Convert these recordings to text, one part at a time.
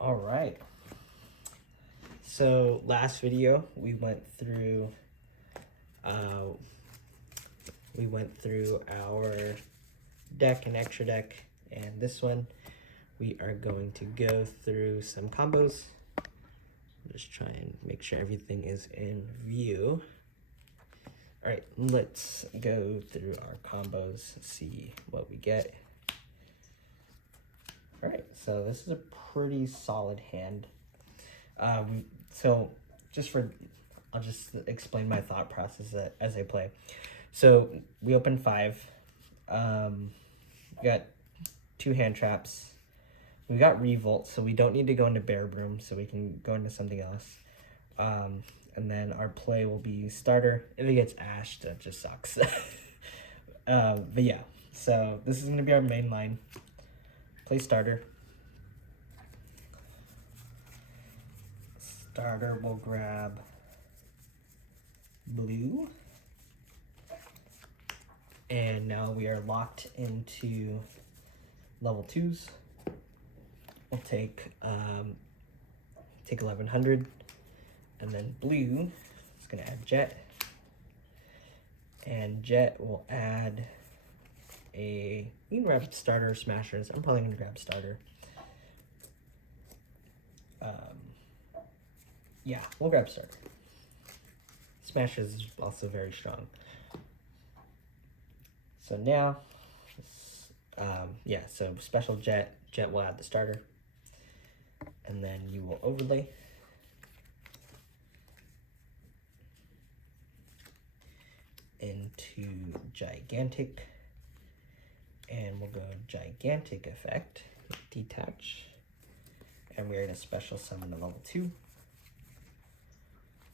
All right. So last video we went through our deck and extra deck, and this one we are going to go through some combos. Just try and make sure everything is in view. All right, let's go through our combos, see what we get. All right, so this is a pretty solid hand. So I'll just explain my thought process as I play. So we opened 5. We got 2 hand traps. We got Revolt, so we don't need to go into Bear Broom, so we can go into something else. And then our play will be starter. If it gets ashed, that just sucks. But yeah, so this is going to be our main line. Play starter. Starter will grab blue. And now we are locked into level 2s. We'll take 1100. And then blue is going to add Jet. And Jet will add you can grab starter, smashers. I'm probably going to grab starter. Yeah, we'll grab starter. Smashers is also very strong. So now, so special Jet will add the starter. And then you will overlay. Into gigantic, and we'll go gigantic effect, detach, and we're going to special summon a level 2.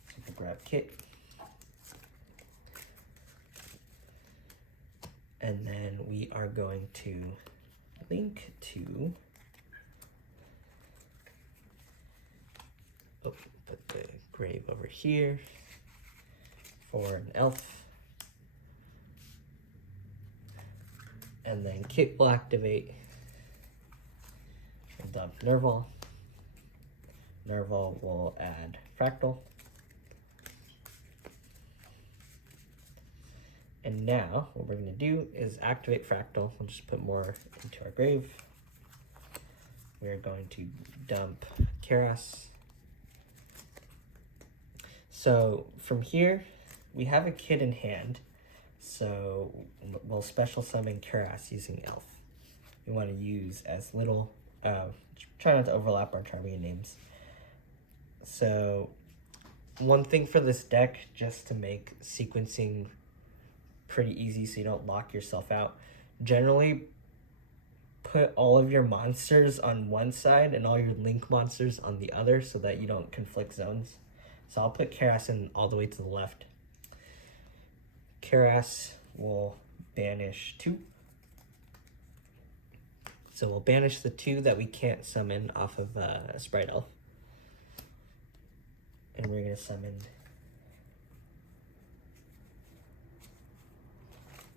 So we'll grab Kit, and then we are going to link to put the grave over here for an elf. And then Kit will activate. We'll dump Nerval. Nerval will add Fractal. And now, what we're going to do is activate Fractal. We'll just put more into our grave. We're going to dump Karas. So from here, we have a Kit in hand. So we'll special summon Karas using Elf. We want to use as little, try not to overlap our Charming names. So one thing for this deck, just to make sequencing pretty easy so you don't lock yourself out, generally put all of your monsters on one side and all your link monsters on the other so that you don't conflict zones. So I'll put Karas in all the way to the left. Karas will banish 2. So we'll banish the 2 that we can't summon off of Sprite Elf. And we're going to summon...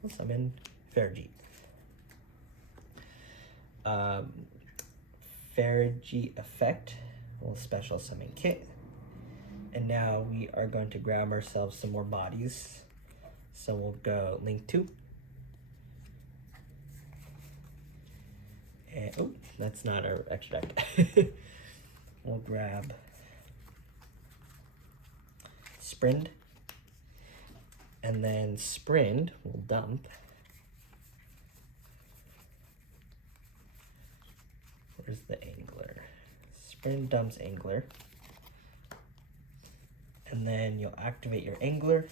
We'll summon Farigate. Farigate effect will special summon Kit. And now we are going to grab ourselves some more bodies. So we'll go link 2. And, oh, that's not our extra deck. We'll grab Sprind. And then Sprind will dump. Where's the Angler? Sprind dumps Angler. And then you'll activate your Angler.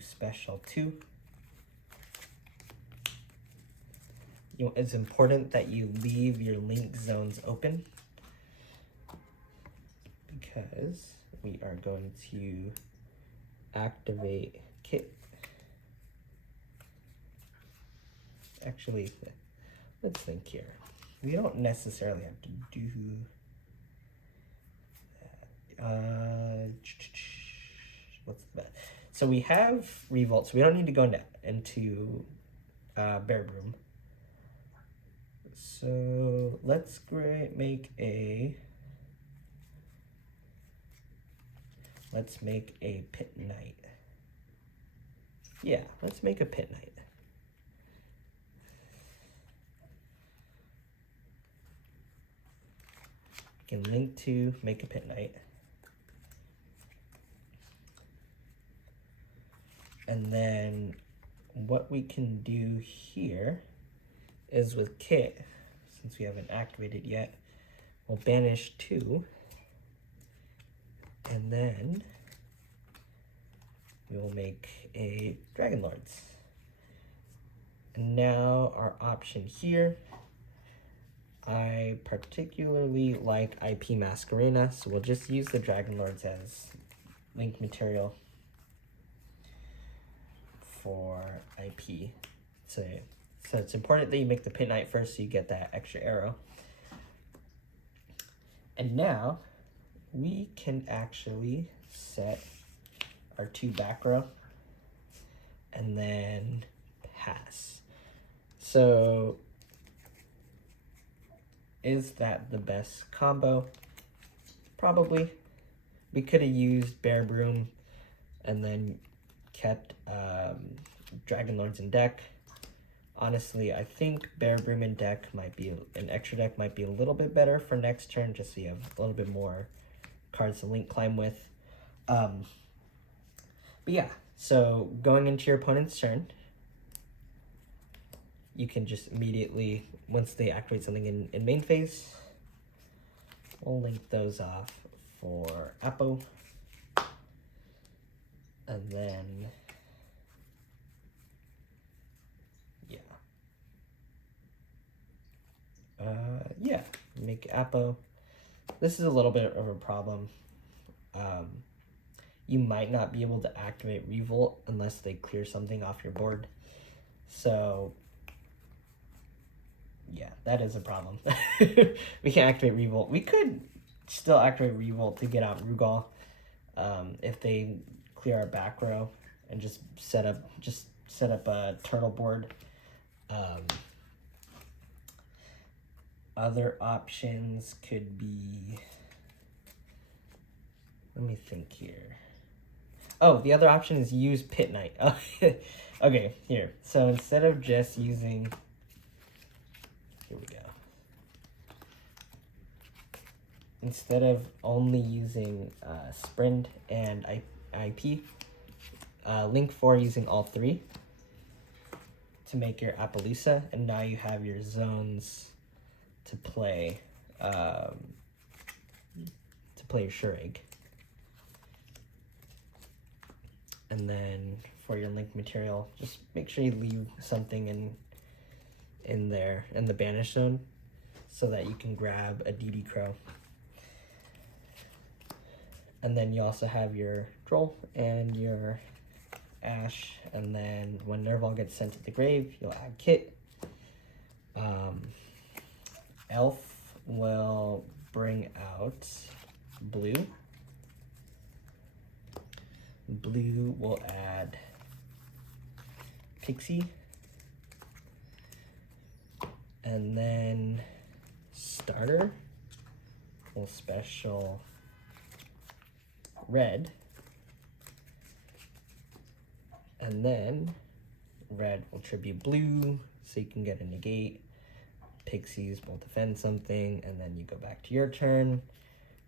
Special 2. It's important that you leave your link zones open because we are going to activate Kit. Actually, let's think here. We don't necessarily have to do that. What's the best? So we have Revolt, so we don't need to go into Bear Broom. So let's make a pit knight. Yeah, let's make a pit knight. You can link to make a pit knight. And then what we can do here is with kit, since we haven't activated yet, we'll banish 2, and then we will make a Dragon Lords. And now our option here, I particularly like IP Masquerena, so we'll just use the Dragon Lords as link material for IP. So it's important that you make the pit knight first so you get that extra arrow. And now we can actually set our 2 back row and then pass. So is that the best combo? Probably. We could have used Bear Broom and then kept Dragon Lords in deck. Honestly, I think Bear Broom in deck might be, an extra deck might be a little bit better for next turn, just so you have a little bit more cards to link climb with. But yeah, so going into your opponent's turn, you can just immediately, once they activate something in main phase, we'll link those off for Apo. And then, yeah, make Apo. This is a little bit of a problem. You might not be able to activate Revolt unless they clear something off your board. So, yeah, that is a problem. We can't activate Revolt. We could still activate Revolt to get out Rugal if they clear our back row and just set up a turtle board. Other options could be, let me think here. Oh, the other option is use Pit Knight. Okay, here. So instead of just using, here we go. Instead of only using Sprint and IP, link 4 using all 3 to make your Appaloosa, and now you have your zones to play your Shureg. And then for your link material, just make sure you leave something in there in the banish zone so that you can grab a DD Crow. And then you also have your Droll and your Ash, and then when Nerval gets sent to the grave, you'll add Kit. Elf will bring out Blue. Blue will add Pixie. And then Starter will special Red. And then Red will tribute Blue, so you can get a negate. Pixies will defend something, and then you go back to your turn.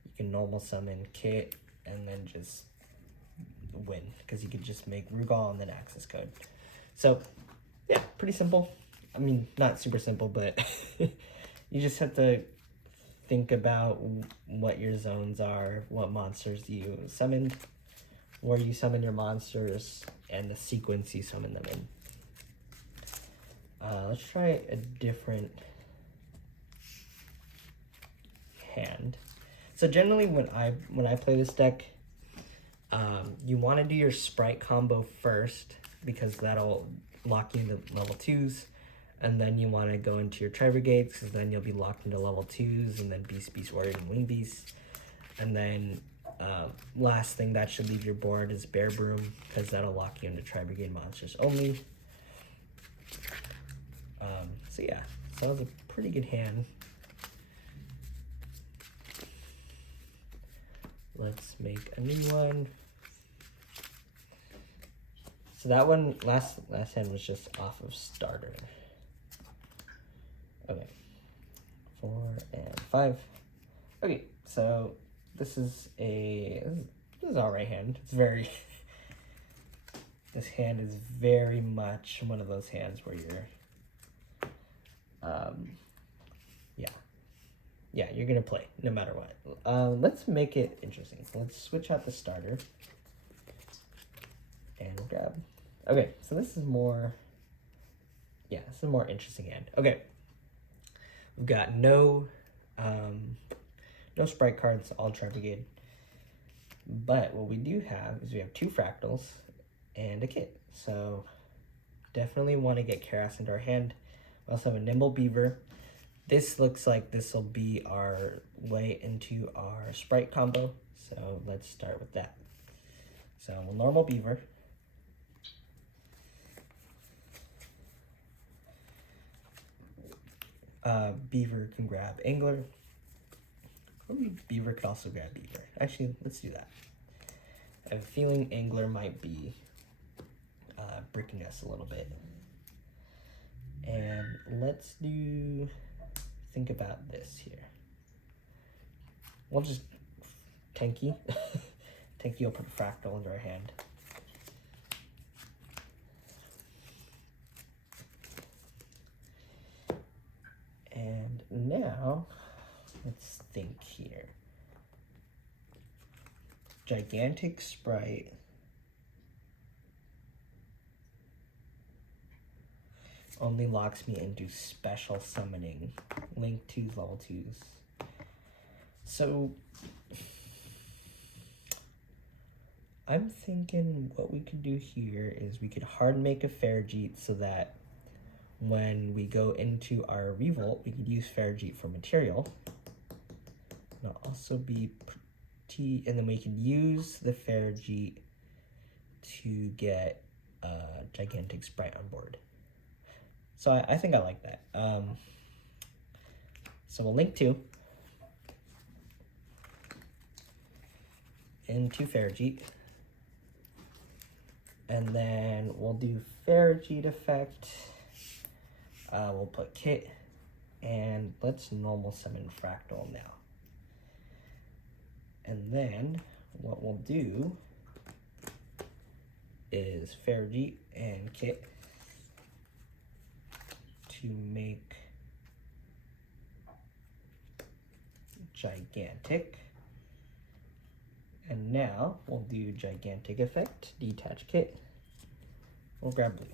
You can normal summon Kit, and then just win, because you could just make Rugal and then access code. So, yeah, pretty simple. I mean, not super simple, but you just have to think about what your zones are, what monsters you summoned, where you summon your monsters, and the sequence you summon them in. Let's try a different hand. So generally when I play this deck, you want to do your sprite combo first, because that'll lock you into level 2s, and then you want to go into your tri-brigades, because then you'll be locked into level 2s, and then Beast, Warrior, and Wing Beast. And then last thing that should leave your board is Bear Broom, because that'll lock you into tri-brigade monsters only. So yeah, so that was a pretty good hand. let's make a new one. So that one, last hand was just off of starter. Okay, 4 and 5. Okay, so this is our right hand. It's very, this hand is very much one of those hands where you're, yeah, you're gonna play no matter what. Let's make it interesting. So let's switch out the starter and grab. Okay, so this is more, this is a more interesting hand. Okay, we've got no sprite cards, all tri-brigade. But what we do have is we have 2 fractals and a kit. So definitely want to get Karas into our hand. We also have a nimble beaver. This looks like this will be our way into our sprite combo. So let's start with that. So normal beaver. Beaver can grab angler. Or beaver could also grab beaver. Actually, let's do that. I have a feeling angler might be bricking us a little bit. And let's think about this here. We'll just Tanky. Tanky will put a fractal into our hand. And now, let's think here. Gigantic Sprite. Only locks me into special summoning. Link 2 level 2s. So, I'm thinking what we could do here is we could hard make a Farigite so that when we go into our revolt, we could use Farigite for material. And it'll also be pretty, and then we can use the Farigite to get Gigantic Sprite on board. So I think I like that. So we'll link 2 into Farigite. And then we'll do Farigite effect. We'll put kit. And let's normal summon fractal now. And then what we'll do is Farigite and kit to make gigantic. And now we'll do gigantic effect, detach kit. We'll grab blue.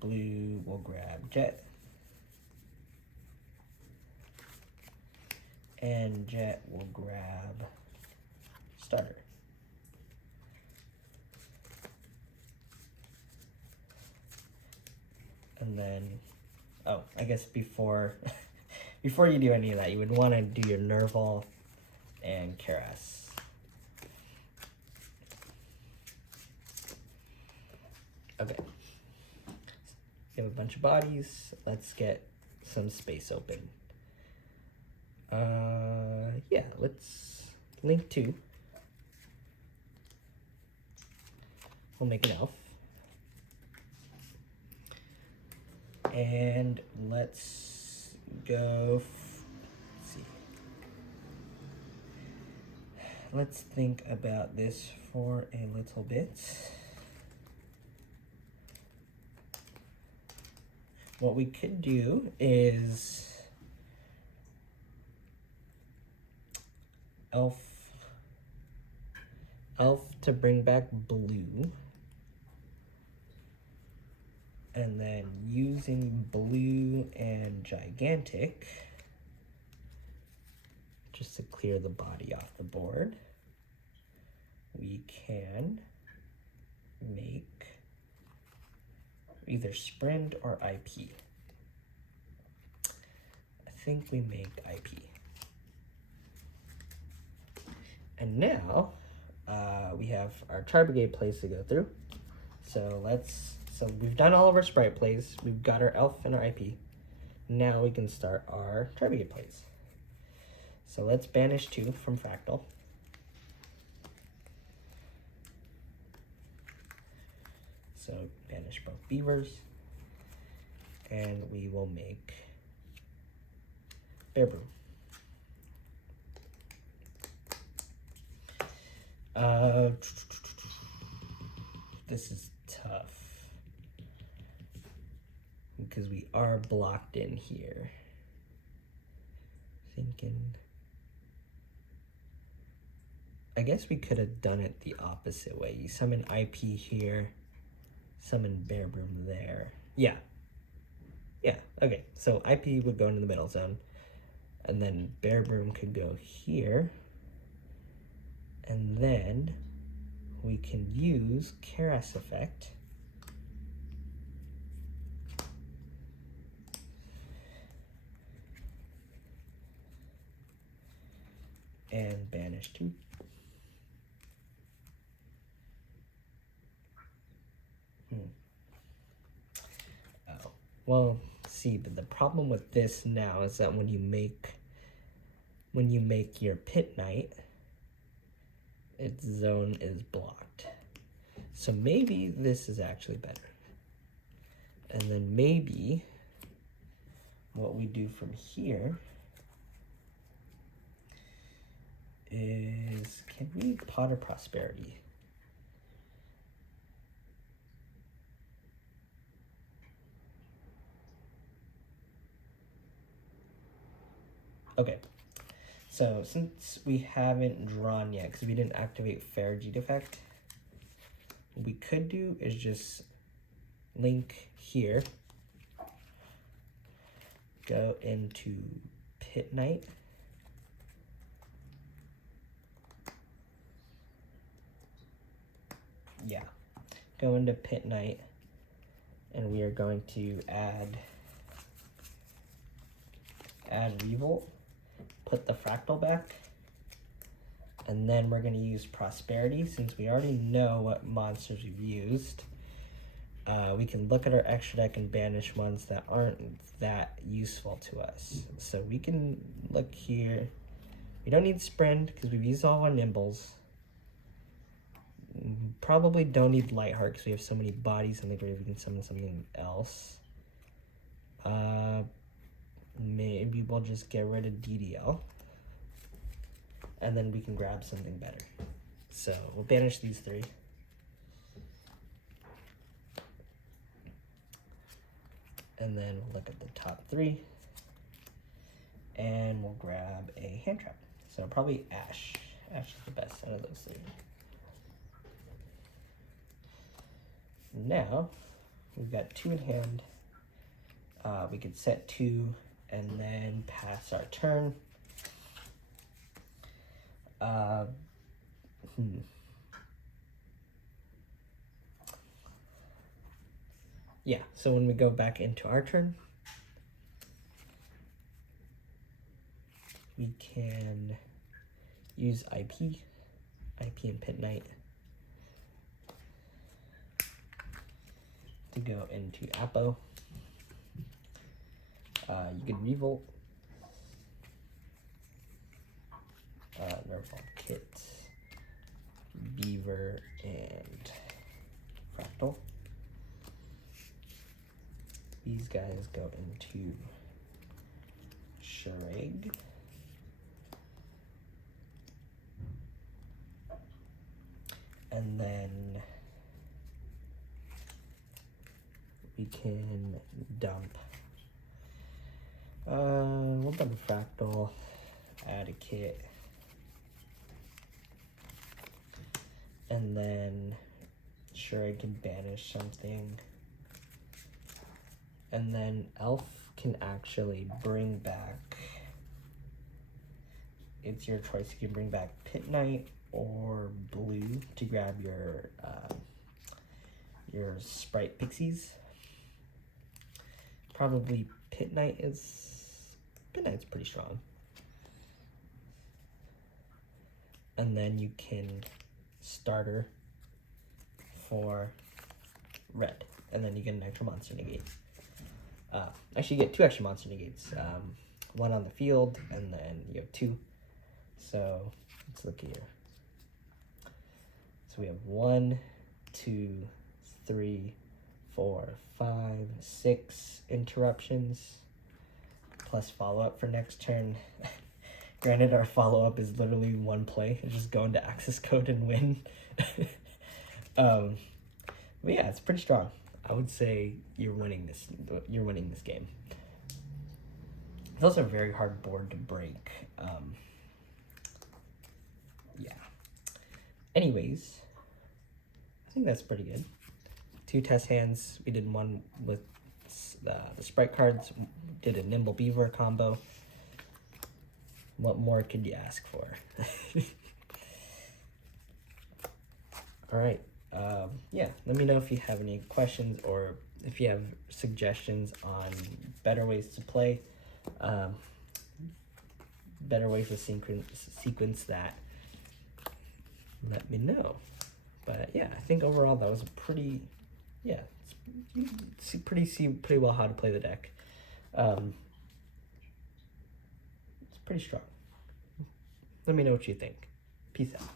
Blue will grab jet. And jet will grab starter. And then, oh, I guess before before you do any of that, you would want to do your Nerval and Karas. Okay. We have a bunch of bodies. Let's get some space open. Yeah, let's link 2. We'll make an elf. And let's go, let's see. Let's think about this for a little bit. What we could do is elf to bring back blue. And then using blue and gigantic just to clear the body off the board, we can make either sprint or IP. I think we make IP. And now we have our tri-brigade plays to go through. So we've done all of our sprite plays. We've got our elf and our IP. Now we can start our tri-brigade plays. So let's banish 2 from Fractal. So banish both beavers. And we will make Bear Broom. This is tough because we are blocked in here. Thinking, I guess we could have done it the opposite way. You summon IP here, summon Bear Broom there. Yeah, okay. So IP would go into the middle zone, and then Bear Broom could go here, and then we can use Keras effect and banish 2. Oh, well, see, but the problem with this now is that when you make your Pit Knight, its zone is blocked. So maybe this is actually better. And then maybe what we do from here is, can we Pot of Prosperity? Okay, so since we haven't drawn yet, because we didn't activate Farigide effect, what we could do is just link here, go into Pit Knight, yeah, go into Pit Knight, and we are going to add Revolt, put the Fractal back, and then we're going to use Prosperity. Since we already know what monsters we've used, we can look at our extra deck and banish ones that aren't that useful to us. So we can look here. We don't need Sprint because we've used all our Nimbles. Probably don't need Lightheart because we have so many bodies in the grave. We can summon something else. Maybe we'll just get rid of DDL. And then we can grab something better. So we'll banish these 3. And then we'll look at the top 3. And we'll grab a hand trap. So probably Ash. Ash is the best out of those 3. Now, we've got 2 in hand. We could set 2 and then pass our turn. Yeah, so when we go back into our turn, we can use IP and Pit Knight to go into Apo. You can Revolt, Nerval Kit, Beaver, and Fractal. These guys go into Charade. And then we can dump. We'll dump Fractal, add a kit, and then sure I can banish something. And then Elf can actually bring back, it's your choice, you can bring back Pit Knight or blue to grab your Sprite Pixies. Probably Pit Knight's pretty strong. And then you can starter for red, and then you get an extra monster negate. Actually, you get 2 extra monster negates. 1 on the field, and then you have 2 So let's look here. So we have 1, 2, 3, 4, 5, 6 interruptions, plus follow-up for next turn. Granted, our follow-up is literally one play. It's just go into access code and win. But yeah, it's pretty strong. I would say you're winning this game. It's also a very hard board to break. Yeah. Anyways, I think that's pretty good. 2 test hands. We did one with the sprite cards. Did a nimble beaver combo. What more could you ask for? All right. Yeah, let me know if you have any questions or if you have suggestions on better ways to play, better ways to sequence that. Let me know. But yeah, I think overall that was a pretty, yeah, you see pretty well how to play the deck. It's pretty strong. Let me know what you think. Peace out.